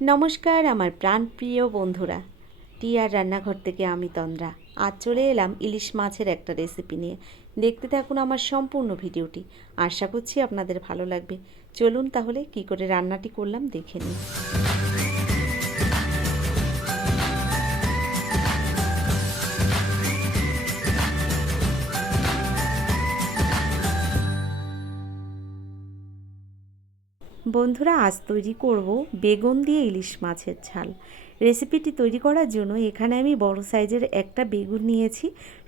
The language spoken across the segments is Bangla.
নমস্কার আমার প্রাণপ্রিয় বন্ধুরা, টিয়ার রান্নাঘর থেকে আমি তন্দ্রা। আজ চলে এলাম ইলিশ মাছের একটা রেসিপি নিয়ে। দেখতে থাকুন আমার সম্পূর্ণ ভিডিওটি। আশা করছি আপনাদের ভালো লাগবে। চলুন তাহলে কি করে রান্নাটি করলাম দেখে নিন। বন্ধুরা, আজ তৈরি করব বেগুন দিয়ে ইলিশ মাছের ঝাল। রেসিপিটি তৈরি করার জন্য এখানে আমি বড় সাইজের একটা বেগুন নিয়েছি,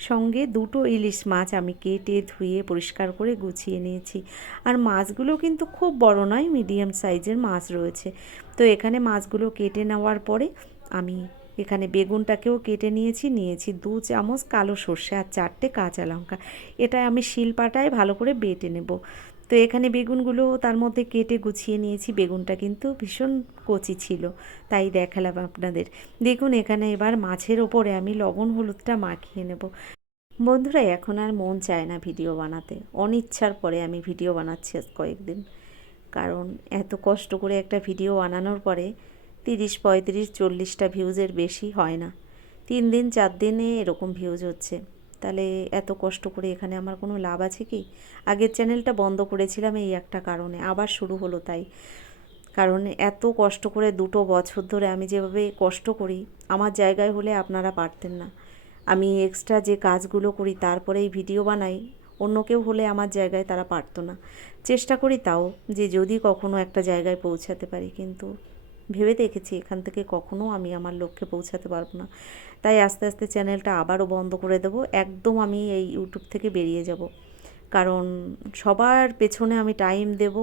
সঙ্গে দুটো ইলিশ মাছ আমি কেটে ধুয়ে পরিষ্কার করে গুছিয়ে নিয়েছি। আর মাছগুলো কিন্তু খুব বড় নয়, মিডিয়াম সাইজের মাছ রয়েছে। তো এখানে মাছগুলো কেটে নেওয়ার পরে আমি এখানে বেগুনটাকেও কেটে নিয়েছি 2 চামচ কালো সর্ষে আর 4টে কাঁচা লঙ্কা। এটা আমি শিলপাটায় ভালো করে বেটে নেব। তো এখানে বেগুনগুলো তার মধ্যে কেটে গুছিয়ে নিয়েছি। বেগুনটা কিন্তু ভীষণ কচি ছিল, তাই দেখালাম আপনাদের। দেখুন এখানে এবার মাছের ওপরে আমি লবণ হলুদটা মাখিয়ে নেব। বন্ধুরা, এখন আর মন চায় না ভিডিও বানাতে, অনিচ্ছার পরে আমি ভিডিও বানাচ্ছি আজ কয়েকদিন। কারণ এত কষ্ট করে একটা ভিডিও বানানোর পরে 30, 35, 40টা ভিউজের বেশি হয় না। 3 দিন 4 দিনে এরকম ভিউজ হচ্ছে। তাহলে এত কষ্ট করে এখানে আমার কোনো লাভ আছে কি? আগের চ্যানেলটা বন্ধ করেছিলাম এই একটা কারণে, আবার শুরু হলো তাই। কারণ এত কষ্ট করে 2 বছর ধরে আমি যেভাবে কষ্ট করি, আমার জায়গায় হলে আপনারা পারতেন না। আমি এক্সট্রা যে কাজগুলো করি তারপরেই ভিডিও বানাই, অন্য কেউ হলে আমার জায়গায় তারা পারতো না। চেষ্টা করি তাও যে যদি কখনো একটা জায়গায় পৌঁছাতে পারি, কিন্তু ভেবে দেখেছি এখান থেকে কখনো আমি আমার লক্ষ্যে পৌঁছাতে পারবো না। তাই আস্তে আস্তে চ্যানেলটা আবারও বন্ধ করে দেবো, একদম আমি এই ইউটিউব থেকে বেরিয়ে যাব। কারণ সবার পেছনে আমি টাইম দেব,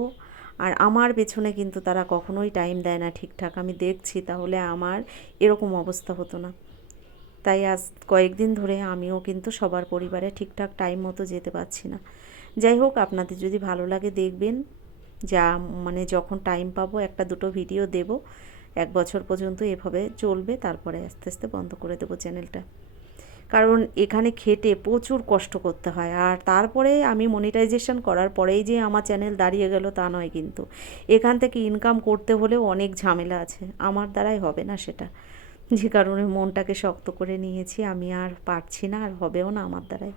আর আমার পেছনে কিন্তু তারা কখনোই টাইম দেয় না ঠিকঠাক, আমি দেখছি। তাহলে আমার এরকম অবস্থা হতো না। তাই আজ কয়েকদিন ধরে আমিও কিন্তু সবার পরিবারে ঠিকঠাক টাইম মতো যেতে পারছি না। যাই হোক, আপনাদের যদি ভালো লাগে দেখবেন, যা যখন টাইম পাবো একটা দুটো ভিডিও দেব। 1 বছর পর্যন্ত এভাবে চলবে, তারপরে আস্তে আস্তে বন্ধ করে দেবো চ্যানেলটা। কারণ এখানে খেটে প্রচুর কষ্ট করতে হয়, আর তারপরে আমি মনিটাইজেশন করার পরেই যে আমার চ্যানেল দাঁড়িয়ে গেল তা নয় কিন্তু। এখান থেকে ইনকাম করতে হলেও অনেক ঝামেলা আছে, আমার দ্বারাই হবে না সেটা। যে কারণে মনটাকে শক্ত করে নিয়েছি, আমি আর পারছি না, আর হবেও না আমার দ্বারাই।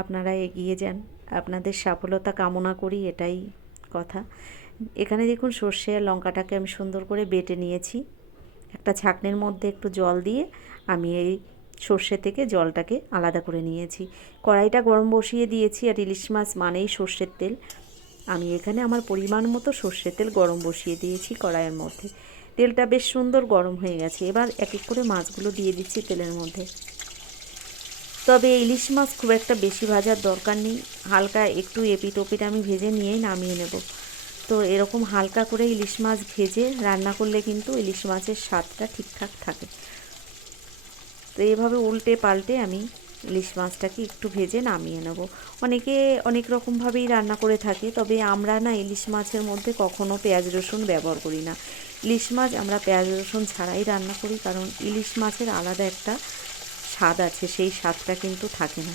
আপনারা এগিয়ে যান, আপনাদের সফলতা কামনা করি, এটাই কথা। এখানে দেখুন সর্ষে আর লঙ্কাটাকে আমি সুন্দর করে বেটে নিয়েছি। একটা ছাঁকনির মধ্যে একটু জল দিয়ে আমি এই সর্ষে থেকে জলটাকে আলাদা করে নিয়েছি। কড়াইটা গরম বসিয়ে দিয়েছি, আর ইলিশ মাছ মানেই সর্ষের তেল। আমি এখানে আমার পরিমাণ মতো সর্ষের তেল গরম বসিয়ে দিয়েছি কড়াইয়ের মধ্যে। তেলটা বেশ সুন্দর গরম হয়ে গেছে। এবার এক এক করে মাছগুলো দিয়ে দিচ্ছি তেলের মধ্যে। তবে ইলিশ মাছ খুব একটা বেশি ভাজার দরকার নেই, হালকা একটু এপিট ওপিট আমি ভেজে নিয়েই নামিয়ে নেব। তো এরকম হালকা করে ইলিশ মাছ ভেজে রান্না করলে কিন্তু ইলিশ মাছের স্বাদটা ঠিকঠাক থাকে। তো এইভাবে উল্টে পাল্টে আমি ইলিশ মাছটাকে একটু ভেজে নামিয়ে নেব। অনেকে অনেক রকমভাবেই রান্না করে থাকে, তবে আমরা না ইলিশ মাছের মধ্যে কখনো পেঁয়াজ রসুন ব্যবহার করি না। ইলিশ মাছ আমরা পেঁয়াজ রসুন ছাড়াই রান্না করি, কারণ ইলিশ মাছের আলাদা একটা স্বাদ আছে, সেই স্বাদটা কিন্তু থাকে না।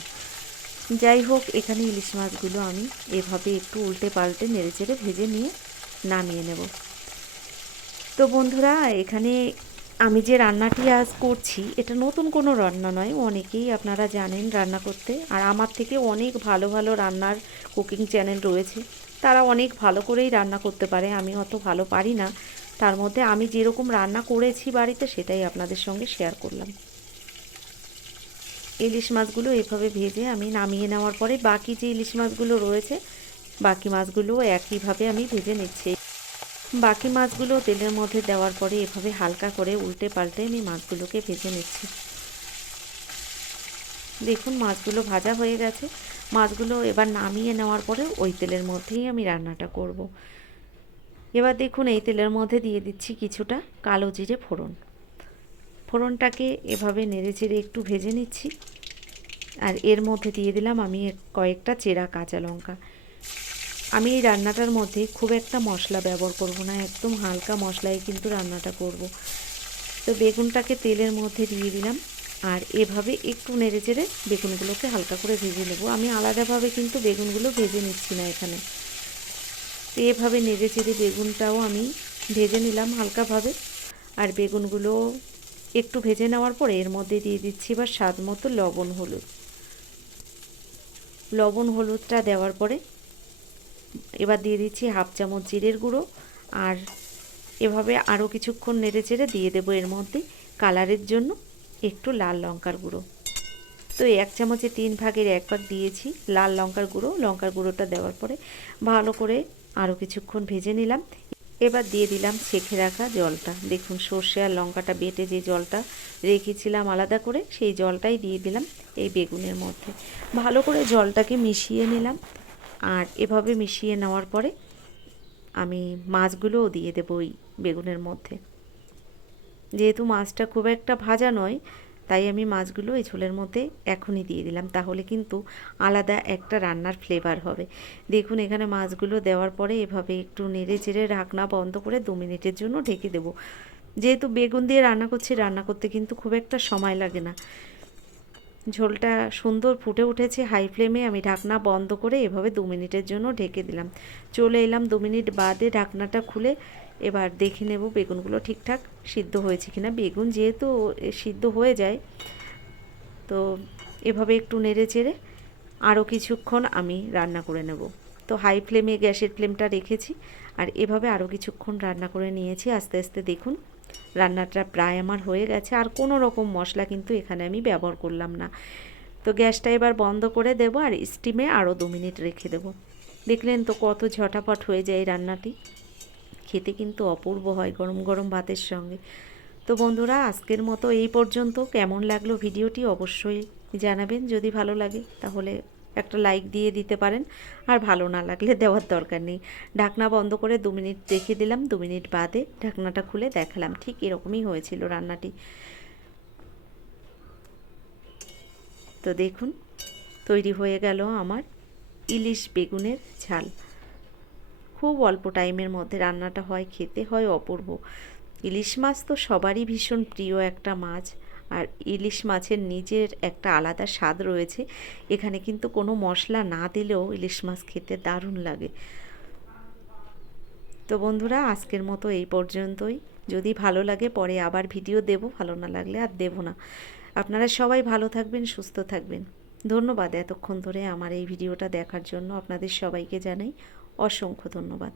যাই হোক, এখানে ইলিশ মাছগুলো আমি এভাবে একটু উল্টে পাল্টে নেড়েচেড়ে ভেজে নিয়ে নামিয়ে নেব। তো বন্ধুরা, এখানে আমি যে রান্নাটি আজ করছি এটা নতুন কোনো রান্না নয়, অনেকেই আপনারা জানেন রান্না করতে। আর আমার থেকে অনেক ভালো ভালো রান্নার কুকিং চ্যানেল রয়েছে, তারা অনেক ভালো করেই রান্না করতে পারে, আমি অত ভালো পারি না। তার মধ্যে আমি যেরকম রান্না করেছি বাড়িতে সেটাই আপনাদের সঙ্গে শেয়ার করলাম। ইলিশ মাছগুলো এভাবে ভেজে আমি নামিয়ে নেওয়ার পরে বাকি যে ইলিশ মাছগুলো রয়েছে, বাকি মাছগুলো একইভাবে আমি ভেজে নিচ্ছি। বাকি মাছগুলো তেলের মধ্যে দেওয়ার পরে এভাবে হালকা করে উল্টে পাল্টে আমি মাছগুলোকে ভেজে নিচ্ছি। দেখুন মাছগুলো ভাজা হয়ে গেছে। মাছগুলো এবার নামিয়ে নেওয়ার পরে ওই তেলের মধ্যেই আমি রান্নাটা করব। এবার দেখুন এই তেলের মধ্যে দিয়ে দিচ্ছি কিছুটা কালো জিরে ফোড়ন। ফোড়নটাকে এভাবে নেড়েচেড়ে একটু ভেজে নিচ্ছি। আর এর মধ্যে দিয়ে দিলাম আমি কয়েকটা চেরা কাঁচা লঙ্কা। আমি এই রান্নাটার মধ্যে খুব একটা মশলা ব্যবহার করব না, একদম হালকা মশলায় কিন্তু রান্নাটা করব। তো বেগুনটাকে তেলের মধ্যে দিয়ে দিলাম, আর এভাবে একটু নেড়েচেড়ে বেগুনগুলোকে হালকা করে ভেজে নেব। আমি আলাদাভাবে কিন্তু বেগুনগুলো ভেজে নিচ্ছি না এখানে। তো এভাবে নেড়েচেড়ে বেগুনটাও আমি ভেজে নিলাম হালকাভাবে। আর বেগুনগুলো একটু ভেজে নেওয়ার পরে এর মধ্যে দিয়ে দিচ্ছি এবার স্বাদ মতো লবণ হলুদ। লবণ হলুদটা দেওয়ার পরে এবার দিয়ে দিচ্ছি হাফ চামচ জিরের গুঁড়ো। আর এভাবে আরও কিছুক্ষণ নেড়ে চেড়ে দিয়ে দেবো এর মধ্যে কালারের জন্য একটু লাল লঙ্কার গুঁড়ো। তো 1 চামচে 3 ভাগের 1 ভাগ দিয়েছি লাল লঙ্কার গুঁড়ো। লঙ্কার গুঁড়োটা দেওয়ার পরে ভালো করে আরও কিছুক্ষণ ভেজে নিলাম। এবার দিয়ে দিলাম ছেঁকে রাখা জলটা। দেখুন সর্ষে আর লঙ্কাটা বেটে যে জলটা রেখেছিলাম আলাদা করে, সেই জলটাই দিয়ে দিলাম এই বেগুনের মধ্যে। ভালো করে জলটাকে মিশিয়ে নিলাম। আর এভাবে মিশিয়ে নেওয়ার পরে আমি মাছগুলোও দিয়ে দেবো ওই বেগুনের মধ্যে। যেহেতু মাছটা খুব একটা ভাজা নয়, তাই আমি মাছগুলো এই ঝোলের মধ্যে এখনই দিয়ে দিলাম, তাহলে কিন্তু আলাদা একটা রান্নার ফ্লেভার হবে। দেখুন এখানে মাছগুলো দেওয়ার পরে এভাবে একটু নেড়ে চেড়ে ঢাকনা বন্ধ করে 2 মিনিটের জন্য ঢেকে দেবো। যেহেতু বেগুন দিয়ে রান্না করছি, রান্না করতে কিন্তু খুব একটা সময় লাগে না। ঝোলটা সুন্দর ফুটে উঠেছে হাই ফ্লেমে। আমি ঢাকনা বন্ধ করে এভাবে 2 মিনিটের জন্য ঢেকে দিলাম। চলে এলাম 2 মিনিট বাদে ঢাকনাটা খুলে। এবার দেখে নেব বেগুনগুলো ঠিকঠাক সিদ্ধ হয়েছে কিনা। বেগুন যেহেতু সিদ্ধ হয়ে যায়, তো এভাবে একটু নেড়ে চেড়ে আরও কিছুক্ষণ আমি রান্না করে নেব। তো হাই ফ্লেমে গ্যাসের ফ্লেমটা রেখেছি আর এভাবে আরও কিছুক্ষণ রান্না করে নিয়েছি। আস্তে আস্তে দেখুন রান্নাটা প্রায় আমার হয়ে গেছে। আর কোনো রকম মশলা কিন্তু এখানে আমি ব্যবহার করলাম না। তো গ্যাসটা এবার বন্ধ করে দেব আর স্টিমে আরও 2 মিনিট রেখে দেব। দেখলেন তো কত ঝটাপট হয়ে যায় এই রান্নাটি। খেতে কিন্তু অপূর্ব হয় গরম গরম ভাতের সঙ্গে। তো বন্ধুরা আজকের মতো এই পর্যন্ত। কেমন লাগলো ভিডিওটি অবশ্যই জানাবেন। যদি ভালো লাগে তাহলে একটা লাইক দিয়ে দিতে পারেন, আর ভালো না লাগলে দেওয়ার দরকার নেই। ঢাকনা বন্ধ করে 2 মিনিট রেখে দিলাম। 2 মিনিট বাদে ঢাকনাটা খুলে দেখালাম, ঠিক এরকমই হয়েছিল রান্নাটি। তো দেখুন তৈরি হয়ে গেল আমার ইলিশ বেগুনের ঝাল। খুব অল্প টাইমের মধ্যে রান্নাটা হয়, খেতে হয় অপূর্ব। ইলিশ মাছ তো সবারই ভীষণ প্রিয় একটা মাছ। আর ইলিশ মাছের নিজের একটা আলাদা স্বাদ রয়েছে। এখানে কিন্তু কোনো মশলা না দিলেও ইলিশ মাছ খেতে দারুণ লাগে। তো বন্ধুরা আজকের মতো এই পর্যন্তই। যদি ভালো লাগে পরে আবার ভিডিও দেব, ভালো না লাগলে আর দেব না। আপনারা সবাই ভালো থাকবেন, সুস্থ থাকবেন। ধন্যবাদ এতক্ষণ ধরে আমার এই ভিডিওটা দেখার জন্য। আপনাদের সবাইকে জানাই অসংখ্য ধন্যবাদ।